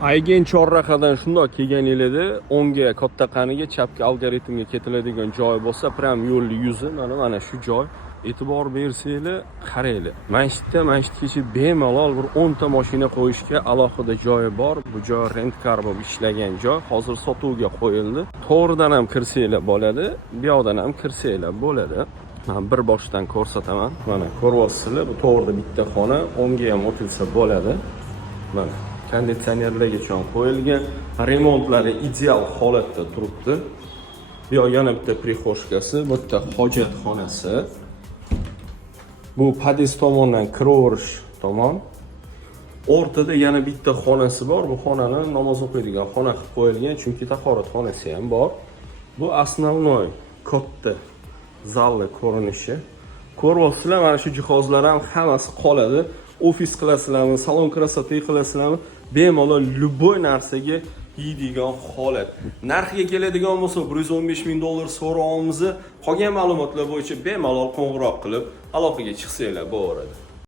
Aygen chorrahadan shundoq kelganingizda o'ngga kattaqaniga chapga algoritmga ketiladigan joy bo'lsa, prям yo'lni yuzi mana shu joy. E'tibor bersanglar, qaranglar. Masjidgacha bemalol bir 10 ta mashina qo'yishga alohida joyi bor. Bu joy rent car bo'lib ishlagan joy. Hozir sotuvga qo'yildi. To'g'ridan ham kirsanglar bo'ladi, bu yoqdan ham kirsanglar bo'ladi. Men bir boshdan ko'rsataman. Mana ko'ryapsizlar, bu to'g'rida bitta xona, o'ngga ham o'tilsa bo'ladi. Mana konditsionerlargacha qo'yilgan, remontlari ideal holatda turibdi. Bu yoq yana bitta prixoshkasi, bu yerda hojatxonasi. Bu podest tomondan kiraverish tomon. O'rtada yana bitta xonasi bor. Bu xonani namoz o'qiydigan xona qilib qo'yilgan, chunki tahoratxonasi ham bor. Bu основной katta zalli ko'rinishi. Ko'ryapsizlar, mana shu jihozlar ham hammasi qoladi. Ofis qilasizlarmi, salon krasoti qilasizlarmi, bemalol любой narsaga yeydigan holat. Narxiga keladigan bo'lsa, $115,000 so'rovimizni qolgan ma'lumotlar bo'yicha bemalol qo'ng'iroq qilib aloqaga chiqsanglar bo'laveradi.